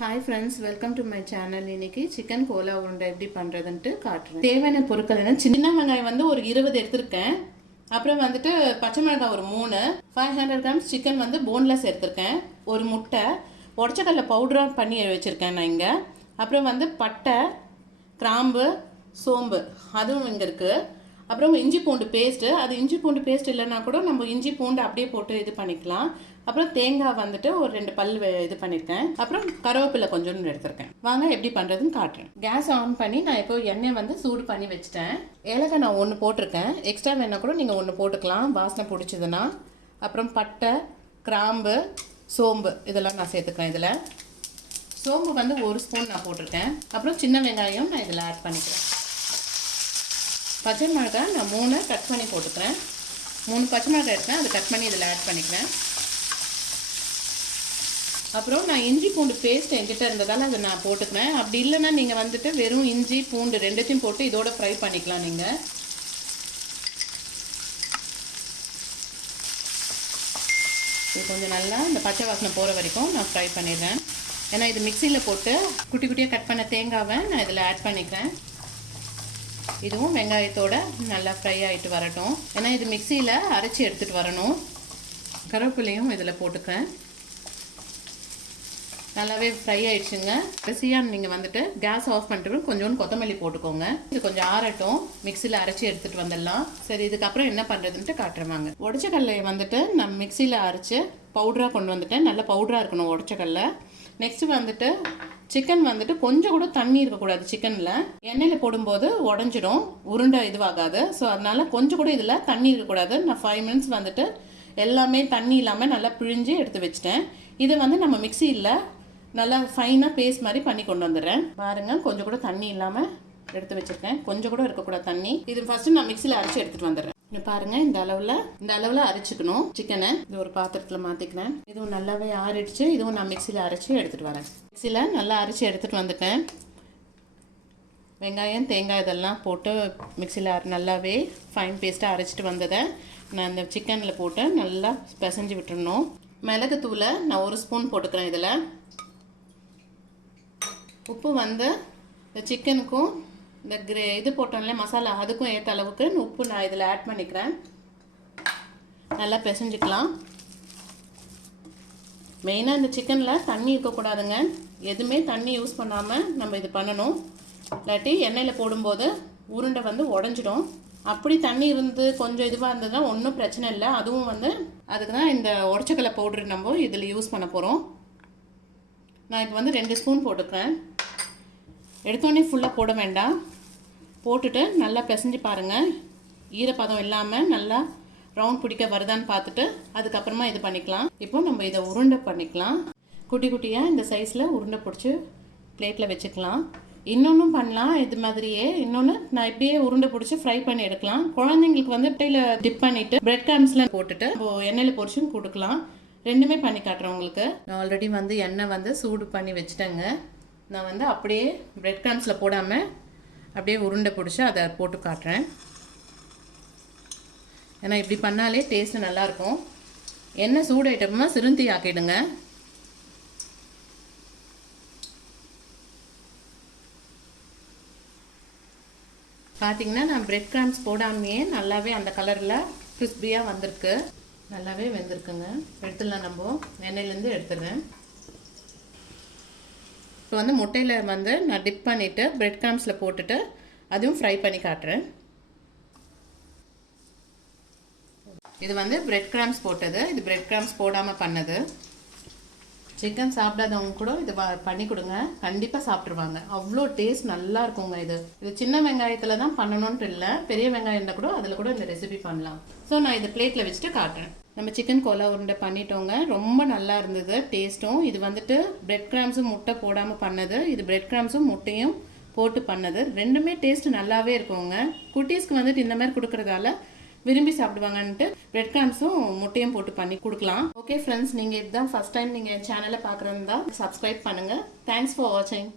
Hi friends, welcome to my channel. இன்னைக்கு chicken Kola Urundai எப்படி பண்றதுன்னு காட்டுறேன். தேவையான பொருட்கள் என்ன சின்ன வெங்காயம் வந்து ஒரு 20 எடுத்துர்க்கேன். அப்புறம் வந்துட்டு பச்சை மிளகாய் ஒரு 3, 500 grams chicken வந்து போன்லெஸ் எடுத்துர்க்கேன். ஒரு முட்டை, உடைச்சக்கல்ல பவுடரா பண்ணி வச்சிருக்கேன் நான் இங்க. அப்புறம் வந்து பட்டை, கிராம்பு, சோம்பு அதுவும் இங்க இருக்கு. அப்புறம் இஞ்சி பூண்டு பேஸ்ட், அது இஞ்சி பூண்டு பேஸ்ட் இல்லைன்னா கூட நம்ம இஞ்சி பூண்டு அப்படியே போட்டு இது பண்ணிக்கலாம். அப்புறம் தேங்காய் வந்துட்டு ஒரு 2 பல் இது பண்ணியிருக்கேன். அப்புறம் கருவேப்பிலை கொஞ்சோண்டு எடுத்திருக்கேன். வாங்க எப்படி பண்ணுறதுன்னு காட்டுறேன். கேஸ் ஆன் பண்ணி நான் இப்போ எண்ணெய் வந்து சூடு பண்ணி வச்சுட்டேன். ஏலக்காய் நான் 1 போட்டிருக்கேன். எக்ஸ்ட்ரா வேணா கூட நீங்கள் 1 போட்டுக்கலாம் வாசனை பிடிச்சதுன்னா. அப்புறம் பட்டை, கிராம்பு, சோம்பு இதெல்லாம் நான் சேர்த்துக்கிறேன். இதில் சோம்பு வந்து 1 ஸ்பூன் நான் போட்டிருக்கேன். அப்புறம் சின்ன வெங்காயம் நான் இதில் ஆட் பண்ணிக்கிறேன். பச்சை மிளகாய் நான் 3 கட் பண்ணி போட்டுக்கிறேன். 3 பச்சை மிளகாய் எடுத்தேன், அதை கட் பண்ணி இதில் ஆட் பண்ணிக்கிறேன். அப்புறம் நான் இஞ்சி பூண்டு பேஸ்ட் என்கிட்ட இருந்ததால் அதை நான் போட்டுக்கிறேன். அப்படி இல்லைன்னா நீங்கள் வந்துட்டு வெறும் இஞ்சி பூண்டு ரெண்டுத்தையும் போட்டு இதோட ஃப்ரை பண்ணிக்கலாம். நீங்கள் இது கொஞ்சம் நல்லா இந்த பச்சை வாசனை போகிற வரைக்கும் நான் ஃப்ரை பண்ணிடுறேன். ஏன்னா இது மிக்சியில் போட்டு குட்டி குட்டியாக கட் பண்ண தேங்காவை நான் இதில் ஆட் பண்ணிக்கிறேன். இதுவும் வெங்காயத்தோட நல்லா ஃப்ரை ஆகிட்டு வரட்டும். ஏன்னா இது மிக்சியில் அரைச்சி எடுத்துகிட்டு வரணும். கருவேப்பிலையும் இதில் போட்டுக்கிறேன். நல்லாவே ஃப்ரை ஆயிடுச்சுங்க. கடைசியாக நீங்கள் வந்துட்டு கேஸ் ஆஃப் பண்ணிட்டு கொஞ்சோண்டு கொத்தமல்லி போட்டுக்கோங்க. இது கொஞ்சம் ஆறட்டும், மிக்சியில் அரைச்சி எடுத்துகிட்டு வந்துடலாம். சரி, இதுக்கப்புறம் என்ன பண்ணுறதுன்ட்டு காட்டுறவாங்க. உடச்சக்கல்லையை வந்துட்டு நான் மிக்சியில் அரைச்சி பவுடராக கொண்டு வந்துட்டேன். நல்ல பவுடராக இருக்கணும் உடச்சக்கல்ல. நெக்ஸ்ட்டு வந்துட்டு சிக்கன் வந்துட்டு கொஞ்சம் கூட தண்ணி இருக்கக்கூடாது. சிக்கனில் எண்ணெயில் போடும்போது உடஞ்சிடும், உருண்டை இதுவாகாது. ஸோ அதனால் கொஞ்சம் கூட இதில் தண்ணி இருக்கக்கூடாது. நான் 5 மினிட்ஸ் வந்துட்டு எல்லாமே தண்ணி இல்லாமல் நல்லா பிழிஞ்சு எடுத்து வச்சிட்டேன். இதை வந்து நம்ம மிக்சியில் நல்லா ஃபைனாக பேஸ்ட் மாதிரி பண்ணி கொண்டு வந்துடுறேன். பாருங்கள், கொஞ்சம் கூட தண்ணி இல்லாமல் எடுத்து வச்சுருக்கேன். கொஞ்சம் கூட இருக்கக்கூடாது தண்ணி. இது ஃபஸ்ட்டு நான் மிக்சியில் அரைச்சி எடுத்துகிட்டு வந்துடுறேன். இங்கே பாருங்கள், இந்த அளவில் அரைச்சிக்கணும் சிக்கனை. இது ஒரு பாத்திரத்தில் மாற்றிக்கிறேன். இதுவும் நல்லாவே ஆறிடுச்சு. இதுவும் நான் மிக்சியில் அரைச்சி எடுத்துகிட்டு வரேன். மிக்சியில் நல்லா அரைச்சி எடுத்துகிட்டு வந்துட்டேன். வெங்காயம், தேங்காய் இதெல்லாம் போட்டு மிக்சியில் நல்லாவே ஃபைன் பேஸ்ட்டாக அரைச்சிட்டு வந்ததை நான் இந்த சிக்கனில் போட்டு நல்லா பிசைஞ்சு விட்டுறணும். மிளகுத்தூளை நான் 1 ஸ்பூன் போட்டுக்கிறேன். இதில் உப்பு வந்து இந்த சிக்கனுக்கும் இந்த இது போட்டோம்ல மசாலா அதுக்கும் ஏற்ற அளவுக்கு உப்பு நான் இதில் ஆட் பண்ணிக்கிறேன். நல்லா பிசைஞ்சிக்கலாம். மெயினாக இந்த சிக்கனில் தண்ணி இருக்கக்கூடாதுங்க. எதுவுமே தண்ணி யூஸ் பண்ணாமல் நம்ம இது பண்ணணும். இல்லாட்டி எண்ணெயில் போடும்போது உருண்டை வந்து உடஞ்சிடும். அப்படி தண்ணி இருந்து கொஞ்சம் இதுவாக இருந்ததுன்னா ஒன்றும் பிரச்சனை இல்லை. அதுவும் வந்து அதுக்கு தான் இந்த உடச்சக்கல்லை பவுடர் நம்ம இதில் யூஸ் பண்ண போகிறோம். நான் இப்போ வந்து 2 ஸ்பூன் போட்டுக்கிறேன். எடுத்தோடனே ஃபுல்லாக போட வேண்டாம். போட்டுட்டு நல்லா பிசைஞ்சு பாருங்கள். ஈரப்பதம் இல்லாமல் நல்லா ரவுண்ட் பிடிக்க வருதான்னு பார்த்துட்டு அதுக்கப்புறமா இது பண்ணிக்கலாம். இப்போ நம்ம இதை உருண்டை பண்ணிக்கலாம். குட்டி குட்டியாக இந்த சைஸில் உருண்டை பிடிச்சி பிளேட்டில் வச்சுக்கலாம். இன்னொன்றும் பண்ணலாம் இது மாதிரியே. இன்னொன்று நான் இப்படியே உருண்டை பிடிச்சி ஃப்ரை பண்ணி எடுக்கலாம். குழந்தைங்களுக்கு வந்து டேயில் டிப் பண்ணிவிட்டு பிரெட் கிராம்ஸில் போட்டுட்டு எண்ணெயில் பொரிச்சும் கொடுக்கலாம். ரெண்டுமே பண்ணி காட்டுறேன் உங்களுக்கு. நான் ஆல்ரெடி வந்து எண்ணெய் வந்து சூடு பண்ணி வச்சுட்டேங்க. நான் வந்து அப்படியே பிரெட் கிராம்ஸில் போடாமல் அப்படியே உருண்டை பிடிச்சி அதை போட்டு காட்டுறேன். ஏன்னா இப்படி பண்ணாலே டேஸ்ட்டு நல்லாயிருக்கும். எண்ணெய் சூடு ஐட்டமாக சிறுந்தி ஆக்கிடுங்க. பார்த்தீங்கன்னா நான் பிரெட் கிராம்ஸ் போடாமையே நல்லாவே அந்த கலரில் கிறிஸ்பியாக வந்திருக்கு. நல்லாவே வெந்திருக்குங்க. எடுத்துடலாம். நம்ம எண்ணெயிலேருந்து எடுத்துடுறேன். இப்போ வந்து முட்டையில் வந்து நான் டிப் பண்ணிவிட்டு பிரெட் கிராம்ஸில் போட்டுட்டு அதுவும் ஃப்ரை பண்ணி காட்டுறேன். இது வந்து பிரெட் கிராம்ஸ் போட்டது. இது பிரெட் கிராம்ஸ் போடாமல் பண்ணது. சிக்கன் சாப்பிடாதவங்க கூட இது பண்ணி கொடுங்க, கண்டிப்பாக சாப்பிட்ருவாங்க. அவ்வளோ டேஸ்ட் நல்லா இருக்குங்க. இது சின்ன வெங்காயத்தில் தான் பண்ணணுன்ட்டு இல்லை, பெரிய வெங்காயம் இருந்தால் கூட அதில் கூட இந்த ரெசிபி பண்ணலாம். ஸோ நான் இதை பிளேட்டில் வச்சுட்டு காட்டுறேன். நம்ம சிக்கன் கோலா உருண்டை பண்ணிட்டோங்க. ரொம்ப நல்லா இருந்தது டேஸ்ட்டும். இது வந்துட்டு பிரெட் கிராம்ஸும் முட்டை போடாமல் பண்ணது. இது பிரெட் கிராம்ஸும் முட்டையும் போட்டு பண்ணது. ரெண்டுமே டேஸ்ட் நல்லாவே இருக்குங்க. குட்டீஸ்க்கு வந்துட்டு இந்த மாதிரி கொடுக்குறதால விரும்பி சாப்பிடுவாங்கன்ட்டு பிரெட் கிராம்ஸும் முட்டையும் போட்டு பண்ணி கொடுக்கலாம். ஓகே ஃப்ரெண்ட்ஸ், நீங்கள் இதுதான் ஃபர்ஸ்ட் டைம் நீங்கள் என் சேனலை பார்க்குறதா சப்ஸ்கிரைப் பண்ணுங்கள். தேங்க்ஸ் ஃபார் வாட்சிங்.